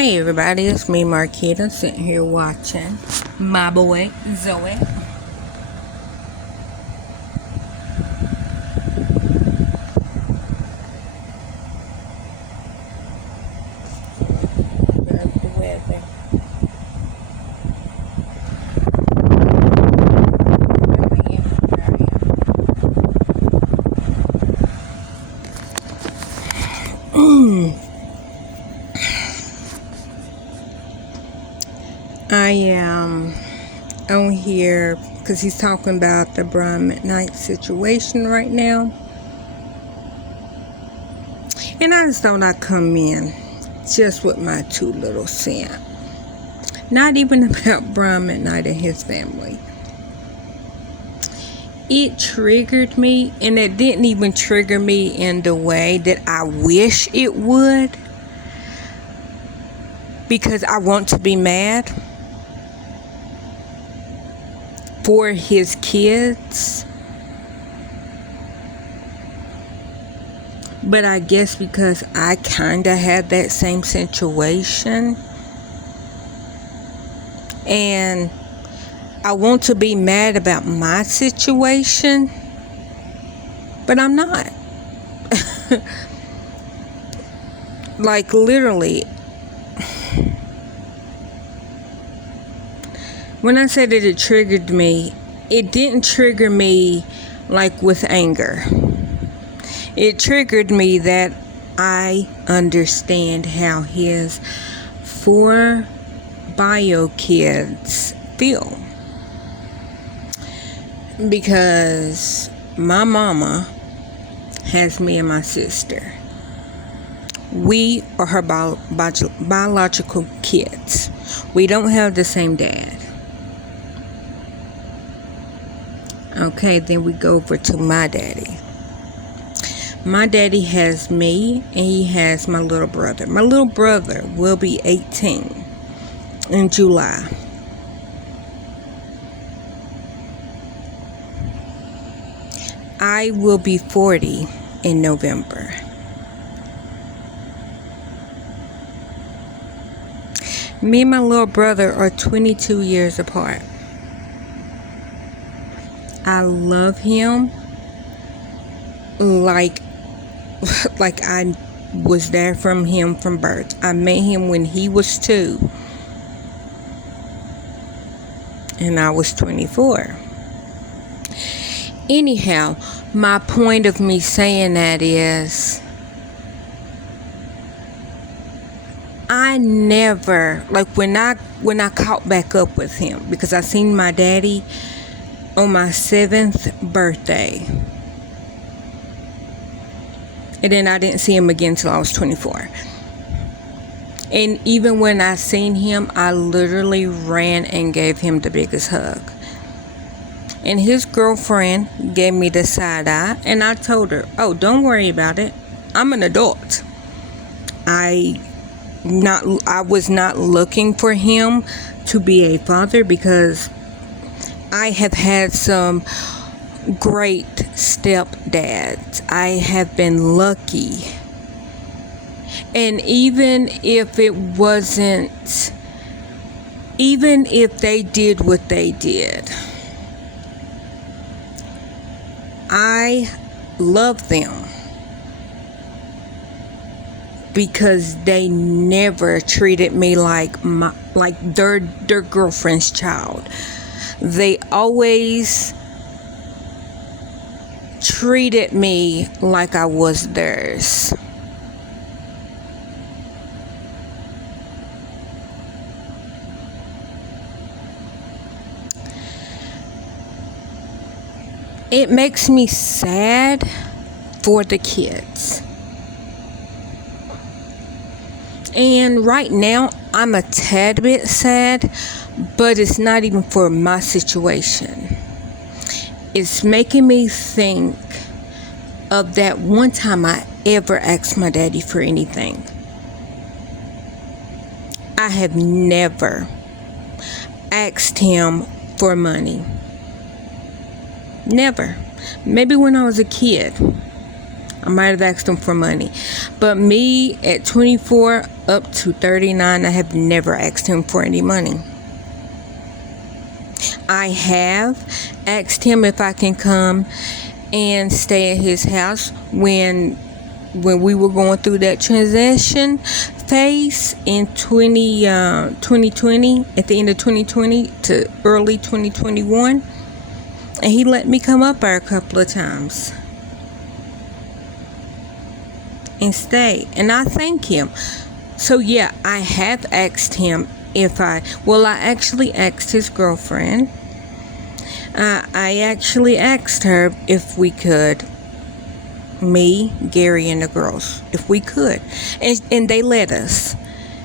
Hey everybody, it's me Marquita sitting here watching my boy Zoe. There's the weather. I am on here because he's talking about the Brian McKnight situation right now. And I just thought I'd come in just with my 2 little cents. Not even about Brian McKnight and his family. It triggered me, and it didn't even trigger me in the way that I wish it would. Because I want to be mad for his kids. But I guess because I kind of had that same situation. And I want to be mad about my situation. But I'm not. Like literally. When I said that it triggered me, it didn't trigger me like with anger. It triggered me that I understand how his 4 bio kids feel. Because my mama has me and my sister. We are her biological kids. We don't have the same dad. Okay, then we go over to my daddy. My daddy has me and he has my little brother. My little brother will be 18 in July. I will be 40 in November. Me and my little brother are 22 years apart. I love him like I was there from him from birth. I met him when he was 2 and I was 24. Anyhow, my point of me saying that is I never, like when I caught back up with him, because I seen my daddy on my 7th birthday. And then I didn't see him again till I was 24. And even when I seen him, I literally ran and gave him the biggest hug. And his girlfriend gave me the side eye, and I told her, "Oh, don't worry about it. I'm an adult." I was not looking for him to be a father because I have had some great stepdads. I have been lucky. And even if they did what they did, I love them because they never treated me like their girlfriend's child. They always treated me like I was theirs. It makes me sad for the kids. And right now, I'm a tad bit sad, but it's not even for my situation. It's making me think of that one time I ever asked my daddy for anything. I have never asked him for money. Never. Maybe when I was a kid. I might have asked him for money. But me, at 24 up to 39, I have never asked him for any money. I have asked him if I can come and stay at his house when we were going through that transition phase in 2020, at the end of 2020 to early 2021. And he let me come up there a couple of times and stay. And I thank him. So yeah, I have asked him I actually asked his girlfriend. I actually asked her if we could, me, Gary, and the girls, if we could. And they let us.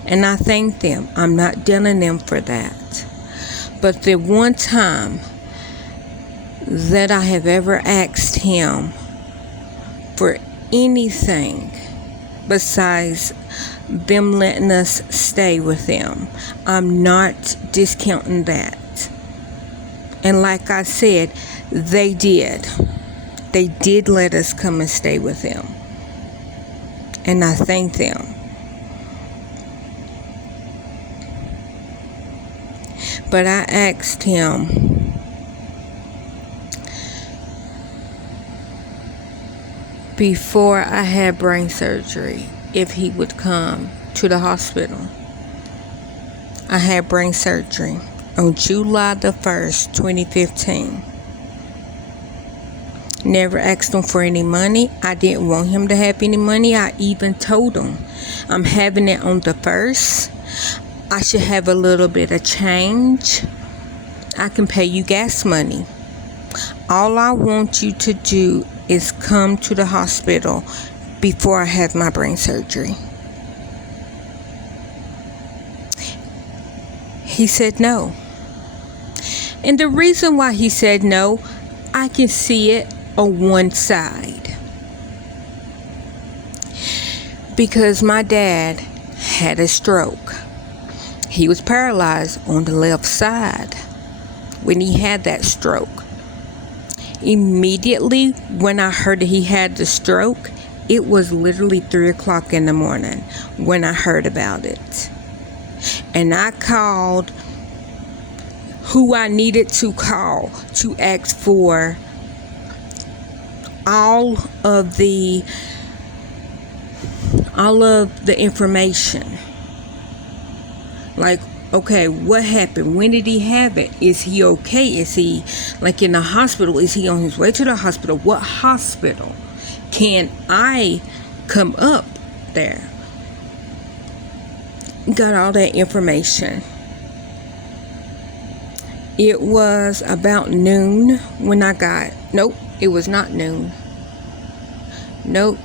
And I thank them. I'm not telling them for that. But the one time that I have ever asked him for anything besides them letting us stay with them, I'm not discounting that. And like I said, they did let us come and stay with them, and I thank them. But I asked him before I had brain surgery if he would come to the hospital. I had brain surgery on July the 1st, 2015. Never asked him for any money. I didn't want him to have any money. I even told him, I'm having it on the 1st. I should have a little bit of change. I can pay you gas money. All I want you to do is come to the hospital before I have my brain surgery. He said no. And the reason why he said no, I can see it on one side. Because my dad had a stroke. He was paralyzed on the left side when he had that stroke. Immediately when I heard that he had the stroke, it was literally 3 o'clock in the morning when I heard about it. And I called who I needed to call to ask for all of the information. Like, okay, what happened? When did he have it? Is he okay? Is he like in the hospital? Is he on his way to the hospital? What hospital can I come up there? Got all that information. It was about noon when I got, nope, it was not noon. Nope.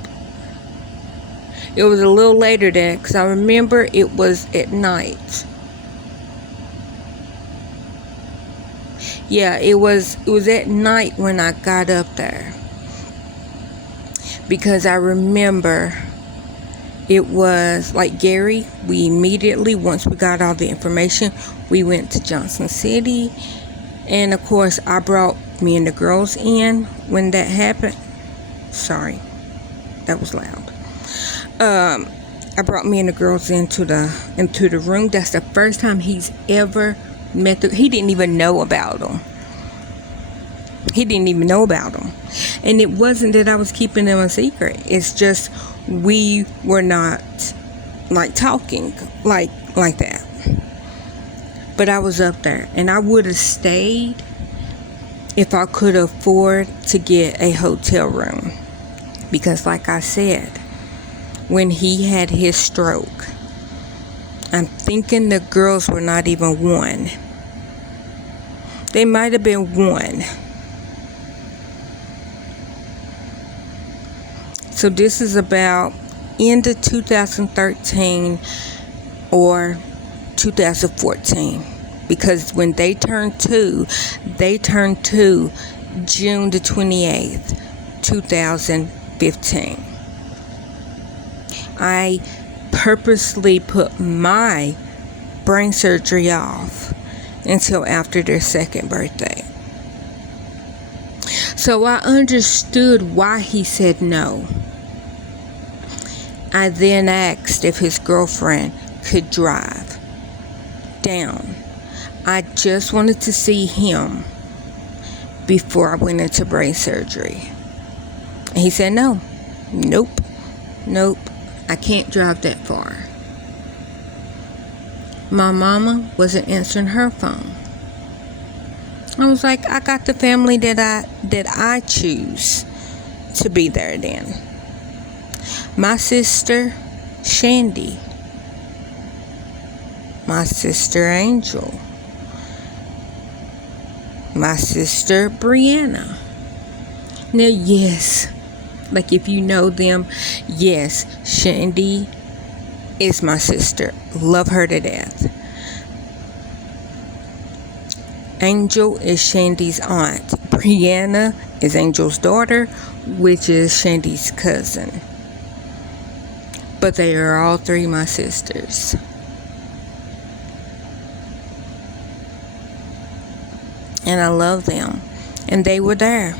It was a little later than, because I remember it was at night. Yeah, it was at night when I got up there. Because I remember it was like Gary, we immediately, once we got all the information, we went to Johnson City. And of course, I brought me and the girls in when that happened. Sorry, that was loud. I brought me and the girls into the room. That's the first time he's ever met he didn't even know about them. He didn't even know about them. And it wasn't that I was keeping them a secret. It's just we were not like talking like that. But I was up there, and I would have stayed if I could afford to get a hotel room. Because like I said, when he had his stroke, I'm thinking the girls were not even one. They might have been one. So this is about end of 2013 or 2014. Because when they turned two June the 28th, 2015. I purposely put my brain surgery off until after their second birthday. So I understood why he said no. I then asked if his girlfriend could drive down. I just wanted to see him before I went into brain surgery. And he said no. Nope. I can't drive that far. My mama wasn't answering her phone. I was like, I got the family that I choose to be there then. My sister, Shandy. My sister, Angel. My sister, Brianna. Now, yes, like if you know them, yes, Shandy is my sister. Love her to death. Angel is Shandy's aunt. Brianna is Angel's daughter, which is Shandy's cousin. But they are all three my sisters. And I love them. And they were there.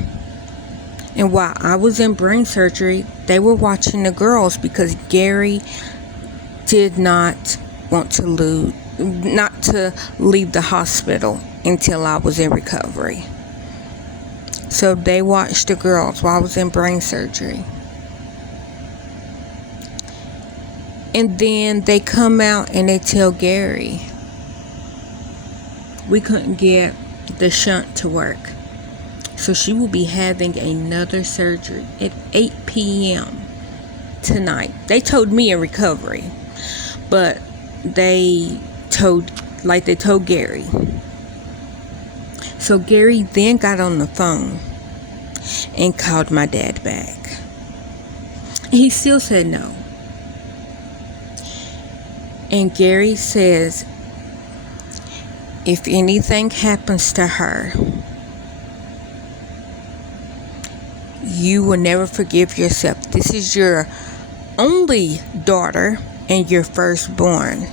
And while I was in brain surgery, they were watching the girls because Gary did not want to leave the hospital until I was in recovery. So they watched the girls while I was in brain surgery. And then they come out and they tell Gary, we couldn't get the shunt to work. So she will be having another surgery at 8 p.m. tonight. They told me in recovery. But they told Gary. So Gary then got on the phone and called my dad back. He still said no. And Gary says, if anything happens to her, you will never forgive yourself. This is your only daughter and your firstborn.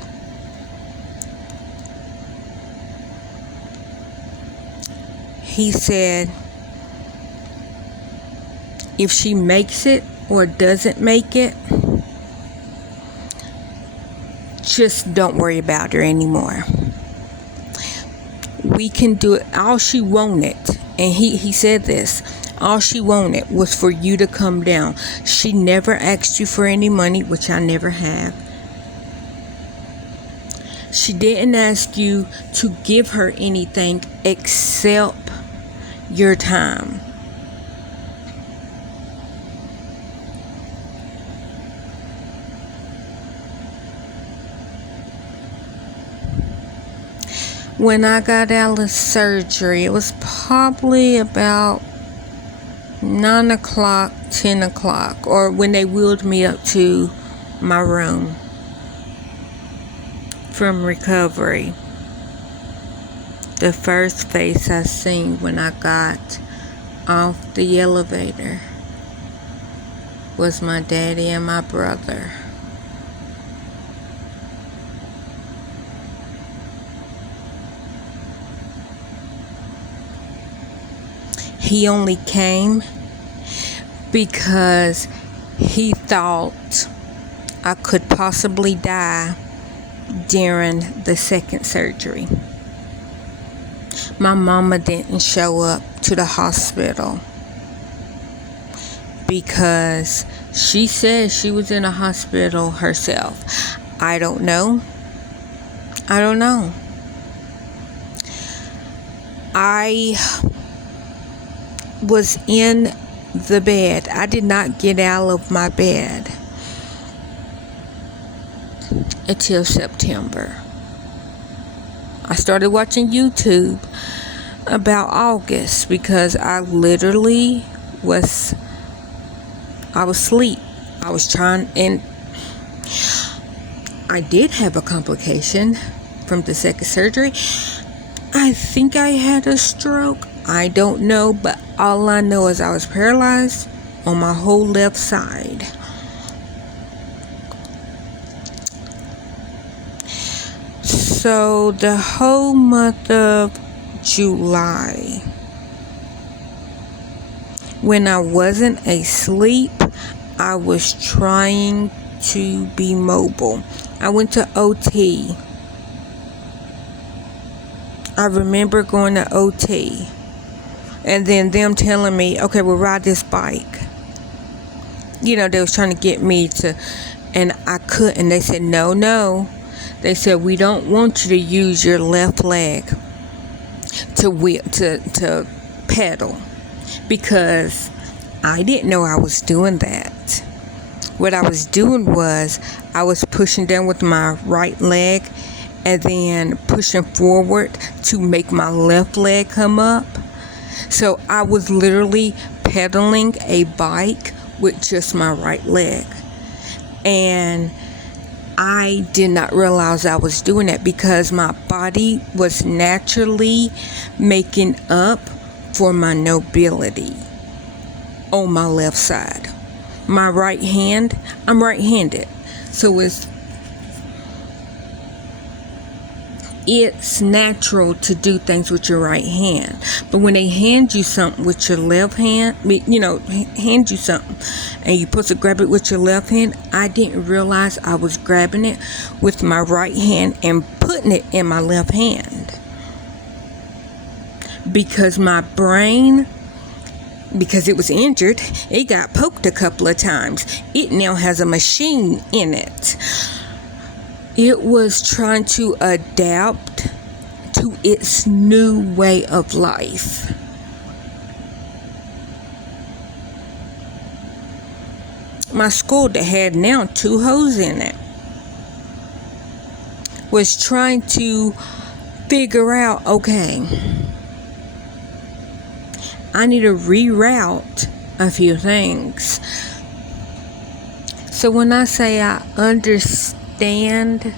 He said, if she makes it or doesn't make it, just don't worry about her anymore. We can do it. All she wanted, and he said this, all she wanted was for you to come down. She never asked you for any money, which I never have. She didn't ask you to give her anything except your time. When I got out of surgery, it was probably about 9 o'clock, 10 o'clock, or when they wheeled me up to my room from recovery. The first face I seen when I got off the elevator was my daddy and my brother. He only came because he thought I could possibly die during the second surgery. My mama didn't show up to the hospital because she said she was in a hospital herself. I don't know. I was in the bed. I did not get out of my bed until September. I started watching YouTube about August because I literally was asleep. I was trying, and I did have a complication from the second surgery. I think I had a stroke. I don't know, but all I know is I was paralyzed on my whole left side. So the whole month of July, when I wasn't asleep, I was trying to be mobile. I went to OT. I remember going to OT. And then them telling me, okay, we'll ride this bike. They was trying to get me to, and I couldn't. They said, no. They said, we don't want you to use your left leg to pedal, because I didn't know I was doing that. What I was doing was I was pushing down with my right leg and then pushing forward to make my left leg come up. So I was literally pedaling a bike with just my right leg. And I did not realize I was doing that because my body was naturally making up for my nobility on my left side. My right hand, I'm right-handed. So it's natural to do things with your right hand. But when they hand you something with your left hand, hand you something and you're supposed to grab it with your left hand, I didn't realize I was grabbing it with my right hand and putting it in my left hand. Because my brain, because it was injured, it got poked a couple of times. It now has a machine in it. It was trying to adapt to its new way of life. My school that had now 2 holes in it was trying to figure out, okay, I need to reroute a few things. So when I say I understand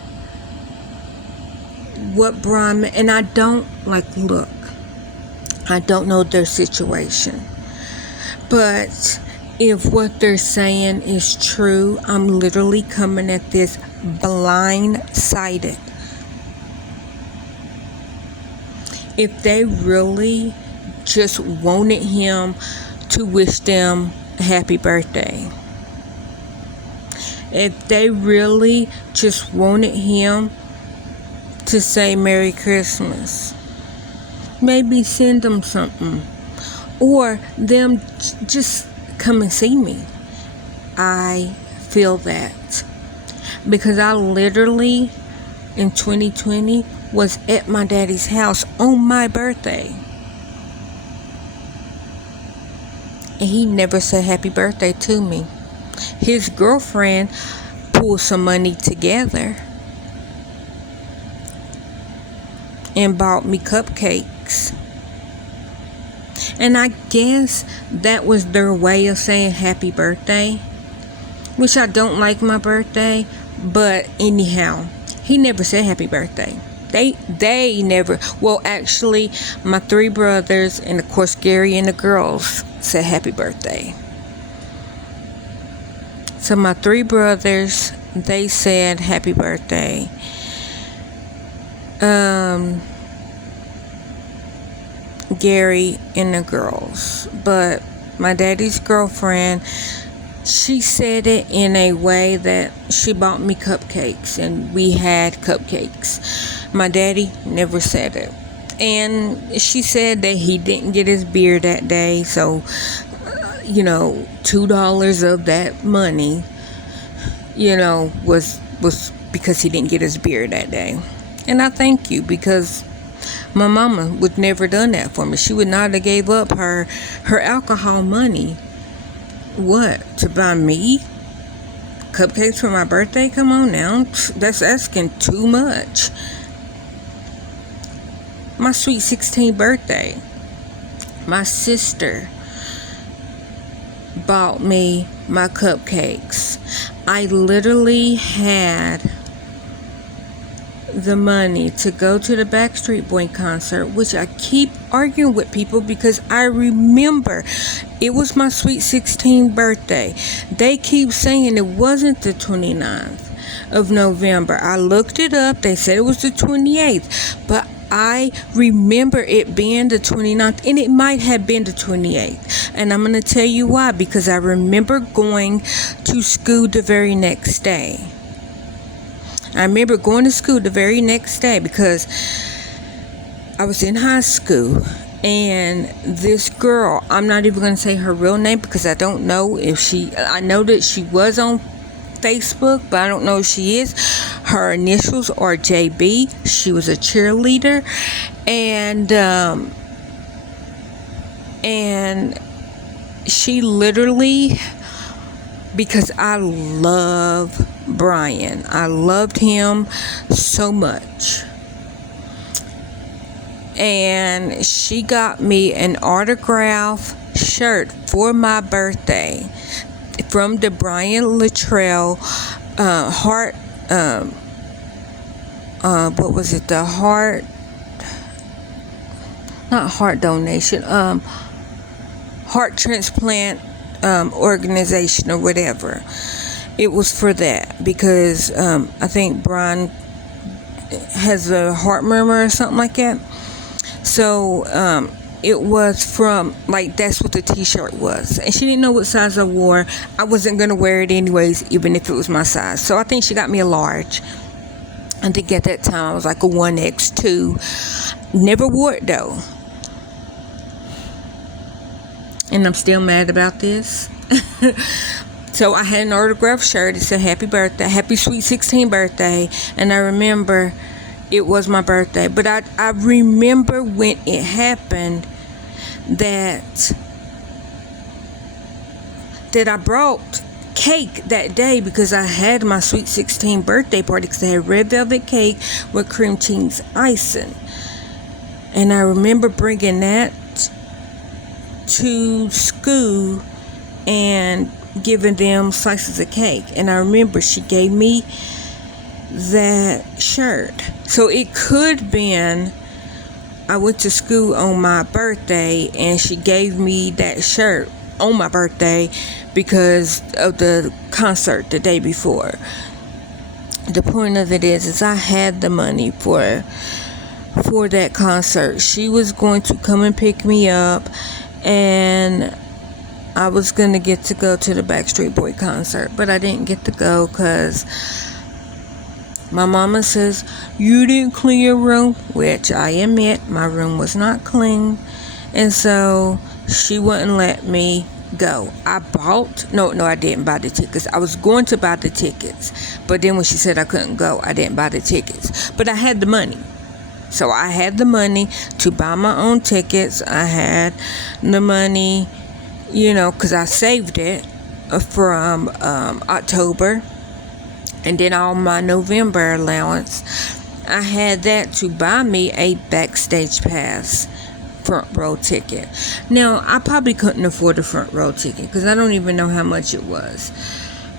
what Brian, and I don't look, I don't know their situation, but if what they're saying is true, I'm literally coming at this blindsided. If they really just wanted him to wish them a happy birthday, if they really just wanted him to say Merry Christmas, maybe send them something, or them just come and see me. I feel that because I literally in 2020 was at my daddy's house on my birthday, and he never said happy birthday to me. His girlfriend pulled some money together and bought me cupcakes. And I guess that was their way of saying happy birthday, which I don't like my birthday, but anyhow, he never said happy birthday. They never, well, actually, my 3 brothers and of course Gary and the girls said happy birthday. So my 3 brothers, they said happy birthday. Gary and the girls. But my daddy's girlfriend, she said it in a way that she bought me cupcakes and we had cupcakes. My daddy never said it. And she said that he didn't get his beer that day, so $2 of that money, was because he didn't get his beer that day. And I thank you, because my mama would never done that for me. She would not have gave up her alcohol money. What? To buy me cupcakes for my birthday? Come on now. That's asking too much. My sweet 16th birthday, my sister bought me my cupcakes. I literally had the money to go to the Backstreet Boy concert, which I keep arguing with people because I remember it was my sweet 16th birthday. They keep saying it wasn't the 29th of November. I looked it up. They said it was the 28th, but I remember it being the 29th, and it might have been the 28th. And I'm going to tell you why. Because I remember going to school the very next day. I remember going to school the very next day because I was in high school. And this girl, I'm not even going to say her real name because I don't know if I know that she was on Facebook, but I don't know if she is. Her initials are JB. She was a cheerleader. And she literally, because I love Brian. I loved him so much. And she got me an autograph shirt for my birthday from the Brian Luttrell heart, what was it? The heart, not heart donation, heart transplant organization or whatever. It was for that because I think Brian has a heart murmur or something like that. So it was from, like, that's what the t-shirt was. And she didn't know what size I wore. I wasn't going to wear it anyways, even if it was my size. So I think she got me a large. I think at that time I was like a 1X2. Never wore it though. And I'm still mad about this. So I had an autographed shirt. It said happy birthday, happy sweet 16 birthday. And I remember it was my birthday. But I remember when it happened that I brought cake that day because I had my sweet 16 birthday party because I had red velvet cake with cream cheese icing. And I remember bringing that to school and giving them slices of cake. And I remember she gave me that shirt. So it could been I went to school on my birthday and she gave me that shirt on my birthday because of the concert the day before. The point of it is I had the money for that concert. She was going to come and pick me up, and I was going to get to go to the Backstreet Boy concert, but I didn't get to go because my mama says, you didn't clean your room, which I admit my room was not clean, and so she wouldn't let me go. I didn't buy the tickets. I was going to buy the tickets, but then when she said I couldn't go, I didn't buy the tickets. But I had the money. So I had the money to buy my own tickets. I had the money, because I saved it from October. And then all my November allowance, I had that to buy me a backstage pass front row ticket. Now, I probably couldn't afford a front row ticket because I don't even know how much it was.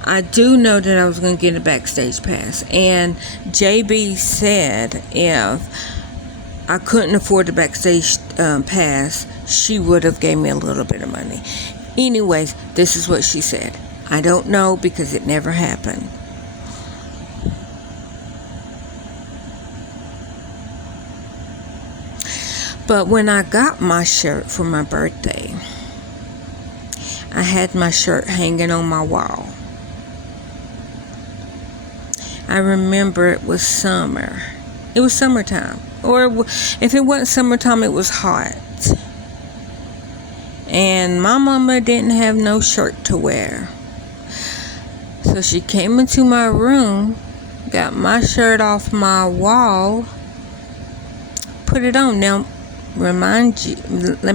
I do know that I was going to get a backstage pass. And JB said if I couldn't afford the backstage pass, she would have gave me a little bit of money. Anyways, this is what she said. I don't know because it never happened. But when I got my shirt for my birthday, I had my shirt hanging on my wall. I remember it was summer. It was summertime. Or if it wasn't summertime, it was hot. And my mama didn't have no shirt to wear. So she came into my room, got my shirt off my wall, put it on. Now, let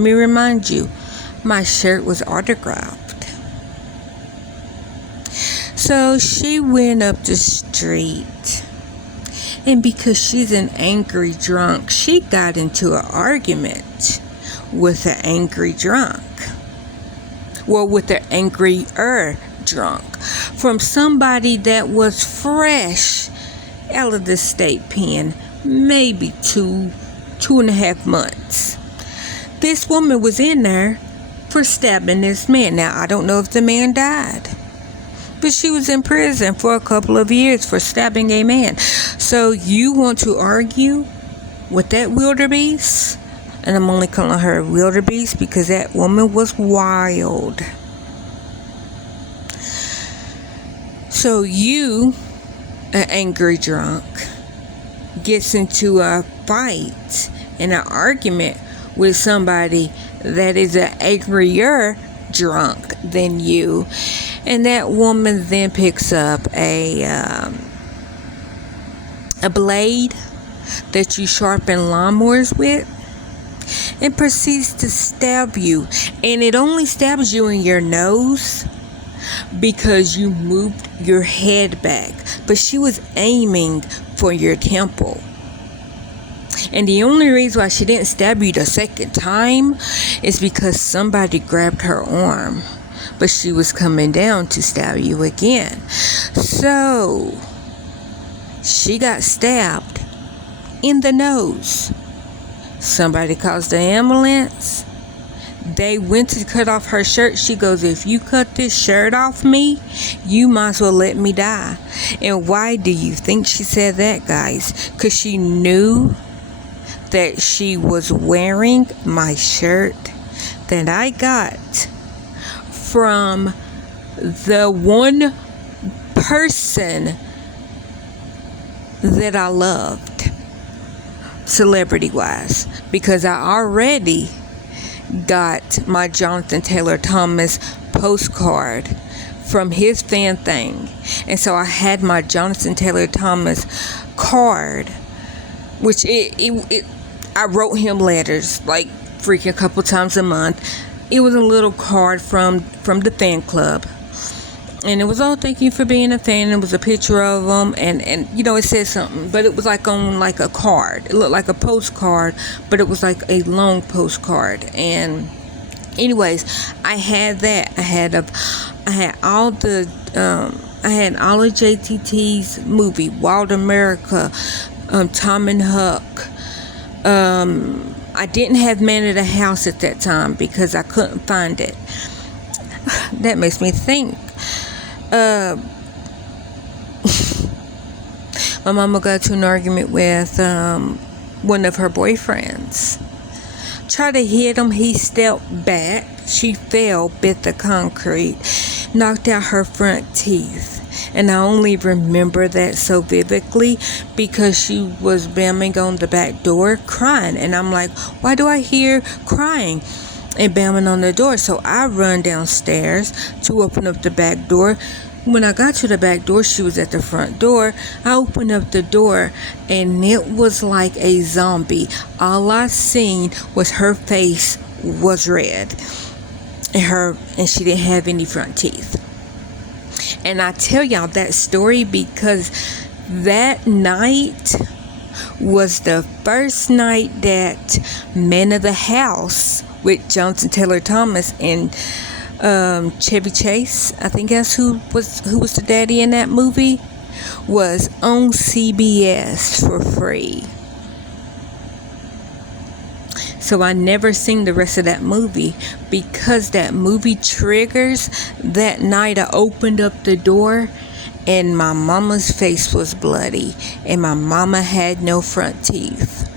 me remind you, my shirt was autographed. So she went up the street, and because she's an angry drunk, she got into an argument with an angry drunk. Well, with an angrier drunk from somebody that was fresh out of the state pen, maybe 2.5 months. This woman was in there for stabbing this man. Now, I don't know if the man died, but she was in prison for a couple of years for stabbing a man. So you want to argue with that wildebeest, and I'm only calling her wildebeest because that woman was wild. So you, an angry drunk, gets into a fight and an argument with somebody that is an angrier drunk than you, and that woman then picks up a blade that you sharpen lawnmowers with and proceeds to stab you, and it only stabs you in your nose because you moved your head back, but she was aiming for your temple. And the only reason why she didn't stab you the second time is because somebody grabbed her arm, but she was coming down to stab you again. So she got stabbed in the nose. Somebody calls the ambulance. They went to cut off her shirt. She goes, if you cut this shirt off me, you might as well let me die. And why do you think she said that, guys? Because she knew that she was wearing my shirt that I got from the one person that I loved, celebrity-wise, because I already got my Jonathan Taylor Thomas postcard from his fan thing, and so I had my Jonathan Taylor Thomas card, which I wrote him letters like freaking a couple times a month. It was a little card from the fan club, and it was, oh, thank you for being a fan. It was a picture of him, and you know, it said something, but it was like on like a card. It looked like a postcard, but it was like a long postcard. And anyways, I had that. I had all of JTT's movie, Wild America, Tom and Huck. I didn't have Man of the House at that time because I couldn't find it. That makes me think. My mama got to an argument with one of her boyfriends. Tried to hit him. He stepped back. She fell, bit the concrete, knocked out her front teeth. And I only remember that so vividly because she was banging on the back door crying. And I'm like, why do I hear crying and banging on the door? So I run downstairs to open up the back door. When I got to the back door, she was at the front door. I opened up the door and it was like a zombie. All I seen was her face was red and she didn't have any front teeth. And I tell y'all that story because that night was the first night that Man of the House with Jonathan Taylor Thomas and Chevy Chase, I think that's who was the daddy in that movie, was on CBS for free. So I never seen the rest of that movie because that movie triggers. That night I opened up the door and my mama's face was bloody and my mama had no front teeth.